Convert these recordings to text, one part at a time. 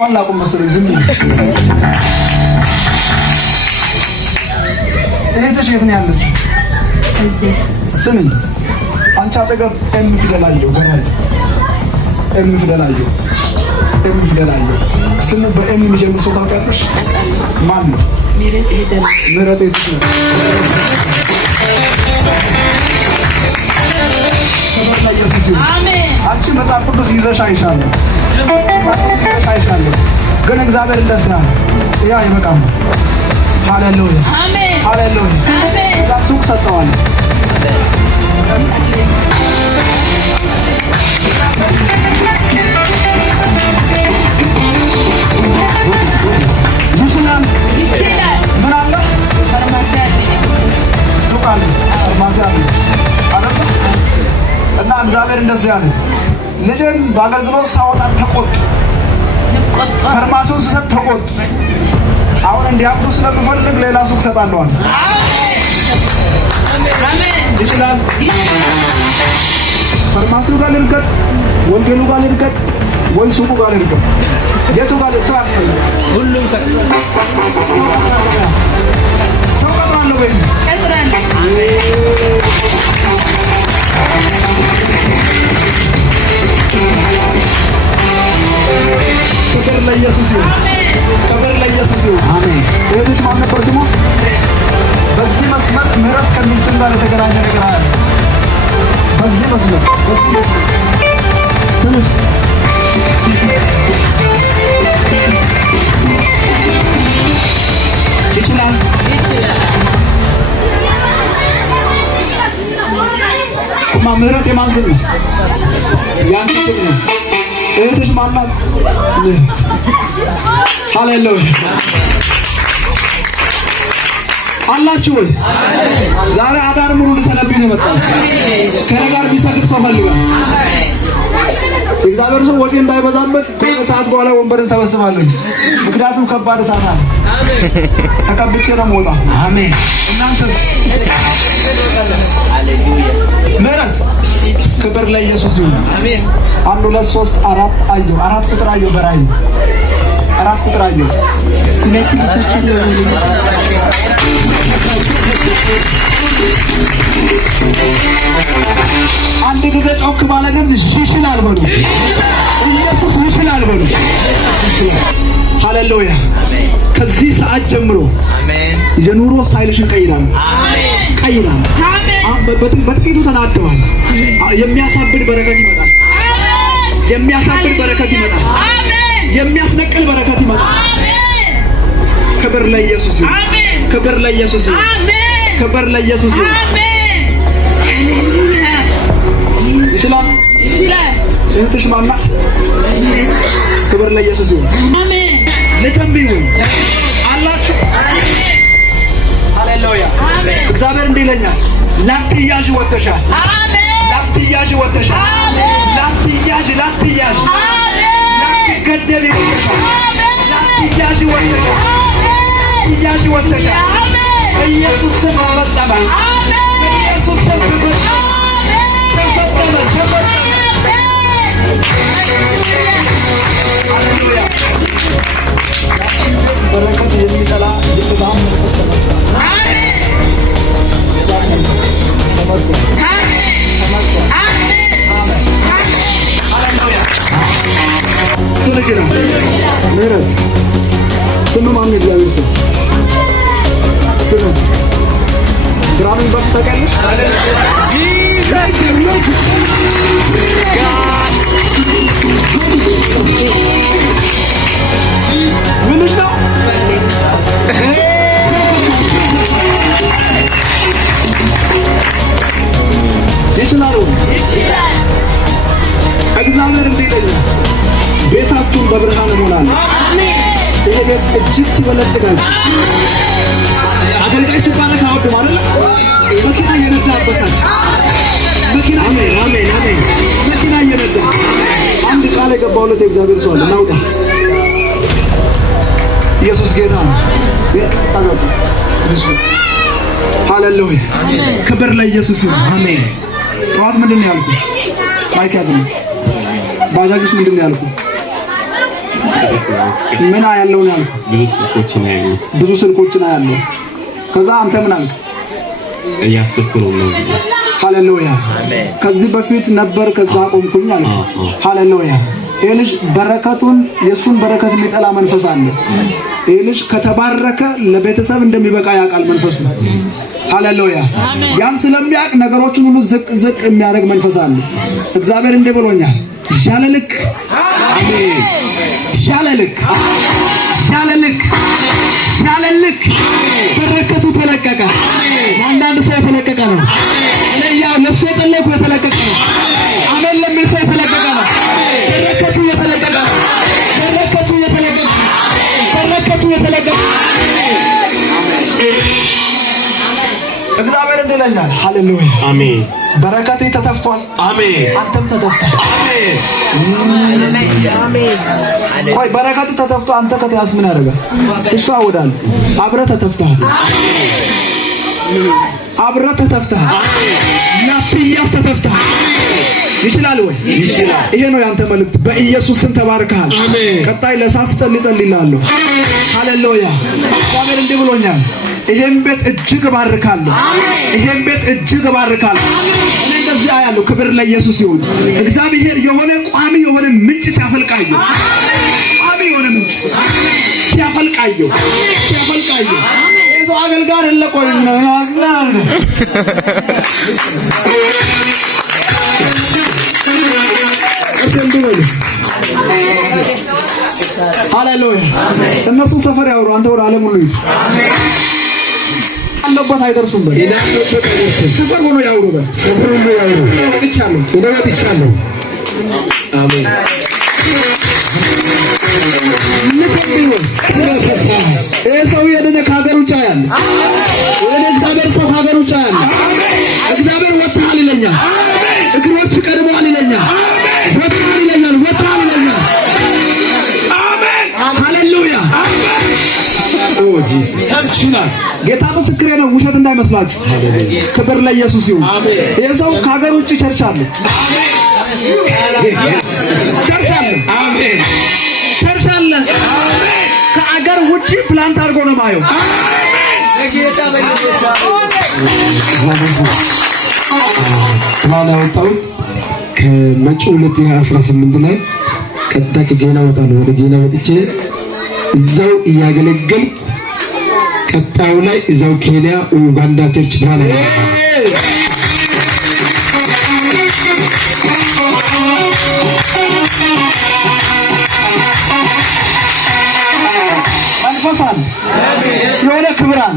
አላውቅም መሰለኝ ዝም ብዬ እህትሽ የት ነው ያለችው? እዚህ ስሚ፣ አንቺ አጠገብ ኤም ፊደል አለው በላይ ኤም ፊደል አለው ስሙ በኤም የሚጀምር ሰው ታውቂያለሽ? ማን ነው? ምህረት እህትሽ ነው። ኢየሱስ ይሁን። አሜን። አንቺ መጽሐፍ ቅዱስ ይዘሽ አይሻለሁ ግን እግዚአብሔር እንደዛ ነው። ያ ይበቃም። ሃሌሉያ አሜን፣ ሃሌሉያ አሜን። ሱቅ ሰጠዋል። ይችላል። ምን አለ? ፋርማሲ አለ፣ ሱቅ አለ፣ ፋርማሲ አለ አይደል? እና እግዚአብሔር እንደዛ ያለ ልጅን በአገልግሎት ሳወጣ ተቆጡ። ፋርማሲውን ስሰጥ ተቆጡ። አሁን እንዲያብዱ ስለምፈልግ ሌላ ሱቅ ሰጣለሁ። አሜን። ይችላል። ፋርማሲው ጋር ልርገጥ፣ ወንጌሉ ጋር ልርገጥ፣ ወይ ሱቁ ጋር ልርገጥ? የቱ ጋር ሰው ያስፈልጋል? ሁሉም ሰው ቀጥራለሁ ወይ ክብር ለኢየሱስ ይሁን። ክብር ለኢየሱስ ይሁን። አሜን። እህትሽ ማን ነበር ስሟ? በዚህ መስመር ምህረት ከሚል ስም ጋር የተገናኘ ነገር አለ። በዚህ መስመር ትንሽ ይችላል። ምህረት የማን ስም ነው? ያንቺ ስም ነው። እህትሽ ማናት? ሃሌሉያ አላችሁ ወይ? ዛሬ አዳር ሙሉ ልተነብይ ነው የመጣው። ከኔ ጋር ቢሰግድ ሰው ፈልጋል። እግዚአብሔር ሰው ወጪ እንዳይበዛበት ከሰዓት በኋላ ወንበርን ሰበስባለሁ። ምክንያቱም ከባድ ሰዓት አለ። ተቀብጬ ነው የምወጣው። አሜን። እናንተስ? ሃሌሉያ ምህረት ክብር ለኢየሱስ ይሁን። አሜን። 1 2 3 4 አየሁ። 4 ቁጥር አየሁ። በራእይ 4 ቁጥር አየሁ። አንድ ጊዜ ጮክ ባለ ድምፅ ይሽላል በሉ። ኢየሱስ ይሽላል በሉ። ሃሌሉያ። ከዚህ ሰዓት ጀምሮ የኑሮ ስታይልሽን ቀይራለሁ። ቀይራለሁ። በጥቂቱ ተናደዋል። የሚያሳብድ በረከት ይመጣል። የሚያሳብድ በረከት ይመጣል። የሚያስነቅል በረከት ይመጣል። ክብር ለኢየሱስ ይሁን። ክብር ለኢየሱስ ይሁን። ክብር ለኢየሱስ ይሁን። ይችላል። እህትሽ ማናት? ክብር ለኢየሱስ ይሁን። ልተንብዩ አላችሁ። ሃሌሉያ። እግዚአብሔር እንዲህ ይለኛል፣ ላትያዥ ወጥተሻል። ላትያዥ ወጥተሻል። ላትያዥ ላትገደብ ወጥተሻል። ላትያዥ ወጥተሻል። ላትያዥ ወጥተሻል። በኢየሱስ ስም ተፈጸመ። በኢየሱስ ስም ተፈጸመ። በረከት የሚጠላ የጥጋም መንፈስ ተመታ። አሜን። ምህረት ስም ማን ነው? እግዚአብሔር ስም ብርሃኑ ይባል ታውቂያለሽ? ምንሽ ነው? ይችላል። እግዚአብሔር እንዲህ ይለኛል፣ ቤታችሁን በብርሃን እሞላለሁ። ይሄ ቤት እጅግ ሲበለጽጋል። አገልጋይ ሲባረክ አወዱ ማለት መኪና እየነዳ አበሳች መኪና። አሜን አሜን አሜን። መኪና እየነዳ አንድ ቃል የገባሁለት የእግዚአብሔር ሰው አለ። ናውጣ ኢየሱስ ጌታ ነው። ሰላም ሃሌሉያ። ክብር ለኢየሱስ ይሁን። አሜን። ጠዋት ምንድን ነው ያልኩት? ማይክ ያዝ ነው። ባጃጅስ ምንድን ነው ያልኩት? ምን ያለው ነው? ብዙ ስልኮችን ያለው። ከዛ አንተ ምን አልክ? ያስኩ ነው። ሃሌሉያ። ከዚህ በፊት ነበር ከዛ ቆምኩኝ አለ። ሃሌሉያ። ይሄ ልጅ በረከቱን የሱን በረከት ሊጠላ መንፈስ አለ። ይሄ ልጅ ከተባረከ ለቤተሰብ እንደሚበቃ ያውቃል መንፈሱ። ሃሌሉያ። ያን ስለሚያውቅ ነገሮችን ሁሉ ዝቅ ዝቅ የሚያደርግ መንፈስ አለ። እግዚአብሔር እንደ ብሎኛል ሻለልክ። አሜን። ሻለልክ ሻለልክ ሻለልክ በረከቱ ተለቀቀ። አንዳንድ ሰው የተለቀቀ ነው። ለያው ለሱ የጠለቁ የተለቀቀ ነው። አሜን ለምን ሰው የተለቀቀ ነው። በረከቱ የተለቀቀ ነው። በረከቱ የተለቀቀ በረከቱ የተለቀቀ እግዚአብሔር እንደለኛል። ሃሌሉያ አሜን። በረከቱ ተተፍቷል። አሜን። አንተም ተተፍቷል። አሜን አሜን። ቆይ በረከቱ ተተፍቶ አንተ ከተያዝ ምን ያደርጋል? ትሻወዳል። አብረህ ተተፍተሃል። አብረህ ተተፍተሃል። ያፍያስ ተተፍተሃል። ይችላል ወይ? ይችላል። ይሄ ነው ያንተ መልእክት። በኢየሱስ ስም ተባርከሃል። አሜን። ቀጣይ ለሳስ ጸልይልሃለሁ። ሃሌሉያ። እግዚአብሔር እንዲህ ብሎኛል ይሄን ቤት እጅግ ባርካለሁ። ይሄን ቤት እጅግ ባርካለሁ። እኔ እንደዚህ አያለሁ። ክብር ለኢየሱስ ይሁን። እግዚአብሔር የሆነ ቋሚ የሆነ ምንጭ ሲያፈልቃየው፣ ቋሚ የሆነ ምንጭ ሲያፈልቃየው የሰው አገልጋይ ለቆይ ነው ሃሌሉያ። እነሱ ሰፈር ያወሩ፣ አንተ ወደ ዓለም ሁሉ ሂድ። አለበት አይደርሱም። ሰፈር ሆኖ ያወሩ፣ ሰፈር ሆኖ ያወሩ። ወጥቻለሁ። አሜን። ሰው የደነ ከሀገር ውጭ ያለ ወደ እግዚአብሔር ሰው ከሀገር ውጭ ያለ እግዚአብሔር ወጥተሃል ይለኛል። እግሮች ቀድመዋል ይለኛል። ወጥተሃል ይለኛል። ሃሌሉያ። ኦ ጂሰስ ሰምሽናል። ጌታ ምስክሬ ነው፣ ውሸት እንዳይመስላችሁ። ክብር ለኢየሱስ ይሁን። ይሄ ሰው ከሀገር ውጭ ቸርች አለ። አሜን። ቸርች አለ። ከሀገር ውጭ ፕላንት አድርጎ ነው ማየው። ለጌታ በኢየሱስ ፕላን ያወጣሁት ከመጪው 2018 ላይ ቀጥታ ከጌና ወጣለሁ። ወደ ጌና ወጥቼ እዛው እያገለገልኩ ቀጣዩ ላይ እዛው ኬንያ ኡጋንዳ ቸርች ፕላን መንፈሳን የሆነ ክብራን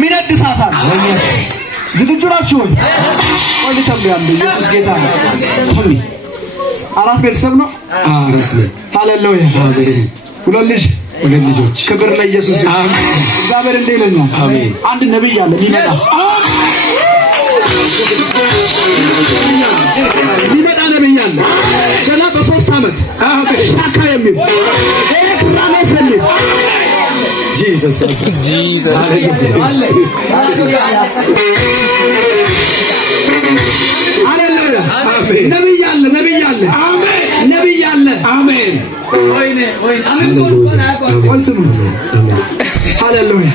ሚነድሳታል። ዝግጁ ናችሁ ወይ? ወደ ተምያለሁ። ኢየሱስ ጌታ ነው። ተምይ አራት ቤተሰብ ነው። አራት ነው። ሃሌሉያ። ሁለት ልጆች። ክብር ለኢየሱስ። አሜን። እግዚአብሔር እንደ ይለኛል። አሜን። አንድ ነብይ አለ የሚመጣ ነብይ አለ። ገና በ3 ዓመት ሻካ የሚል ጂሰስ ነብይ አለ። አሜን። ሃሌሉያ።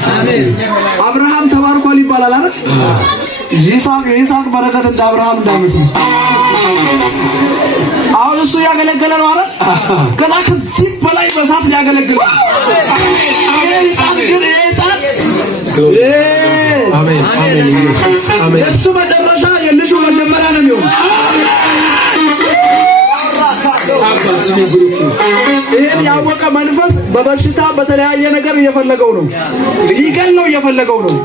አብርሃም ተባርኳል ይባላል አይደል? ይስሐቅ በረከት እንደ አብርሃም እንዳይመስል። አሁን እሱ ያገለገለ ነው አይደል? ገና ከዚህ በላይ በሳት ሊያገለግል። አሜን አሜን። የእሱ መጨረሻ የልጁ መጀመሪያ ነው የሚሆነው። ይሄን ያወቀ መንፈስ በበሽታ በተለያየ ነገር እየፈለገው ነው፣ ሊገለው እየፈለገው ነው።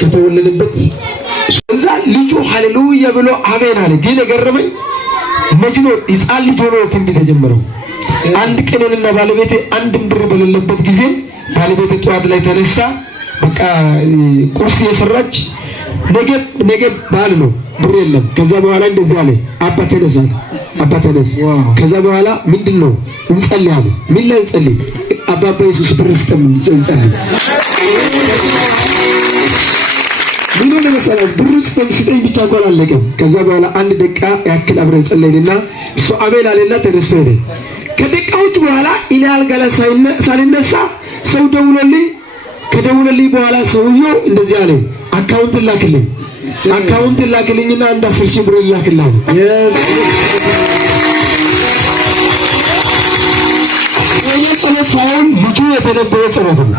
ከተወለደበት እዛ ልጁ ሃሌሉያ ብሎ አሜን አለ። ግን የገረመኝ መጅኖ ሕፃን ልጅ ሆኖ ትንቢት የጀመረው አንድ ቀንና ባለቤቴ አንድም ብር በሌለበት ጊዜ ባለቤቴ ጠዋት ላይ ተነሳ። በቃ ቁርስ የሰራች ነገ ባል ነው፣ ብር የለም። ከዛ በኋላ እንደዚህ አለ፣ አባ ተነስ። ከዛ በኋላ ምንድነው እንጸልያለን። ምን ላይ እንጸልይ? አባባ ኢየሱስ ብር ስጠን እንጸልይ። ምን ሆነ መሰለህ ብሩ ስጠኝ ብቻ እኮ አላለቀም። ከዛ በኋላ አንድ ደቂቃ ያክል አብረን ጸለይንና እሱ አሜን አለና ተነስቶ ሄደ። ከደቂቃዎች በኋላ እኔ አልጋ ላይ ሳልነሳ ሰው ደውሎልኝ፣ ከደውሎልኝ በኋላ ሰውየው እንደዚህ አለኝ፣ አካውንት ላክልኝና አንድ 10,000 ብር ላክልኝ። ጸሎት ሳይሆን ልጁ የተነበየ ጸሎት ነው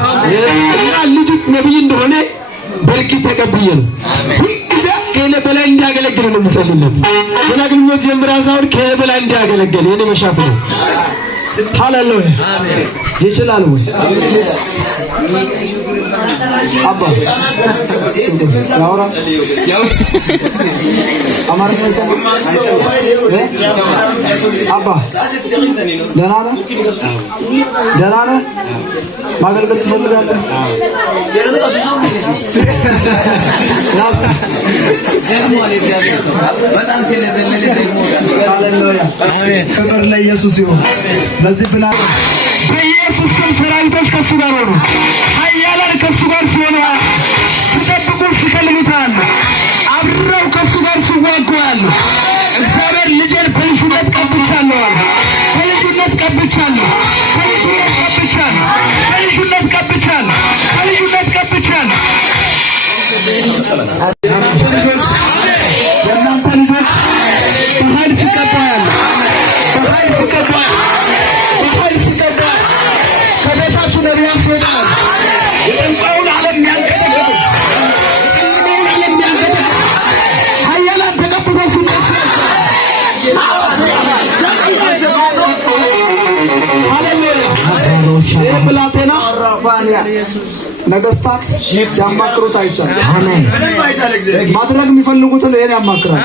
እና ልጁ ነብይ እንደሆነ በርግጥ ተቀብዬ ነው። ሁልጊዜ ከእኔ በላይ እንዲያገለግል ነው የምጸልይለት። ገና አገልግሎት ጀምራ ሳይሆን ከእኔ በላይ እንዲያገለግል የእኔ መሻት ነው። ሃሌሉያ አሜን። ይችላል ወይ አባ ያው አማርኛ አባ ደህና ነህ? ማገልገል ትፈልጋለህ? ክብር ለኢየሱስ ይሁን። በዚህ ብላ በኢየሱስ ስም ሰራዊቶች ከሱ ጋር ሆኑ። ኃያላን ከሱ ጋር ሲሆኑ ሲጠብቁ ሲከልሉታል። አብረው ከሱ ጋር ሲዋጉ ያሉ እግዚአብሔር ልጄን በልጁነት ቀብቻለሁ አለ። በልጁነት ቀብቻለሁ፣ በልጁነት ቀብቻለሁ፣ በልጁነት ቀብቻለሁ፣ በልጁነት ቀብቻለሁ። የእናንተ ልጆች በኃይል ሲቀባ ያለ በኃይል ሲቀባ ከቤታችሁ ነቢያት ይወጣል። የጠንቋዩን ዓለም የሚያንቀጠቅጡ ኃያላን ተቀብተው ሲነሱ ይህ ብላቴና ነገስታት ሲያማክሩት አይቻልም። አሜን። ማድረግ የሚፈልጉትን ይሄን ያማክራል።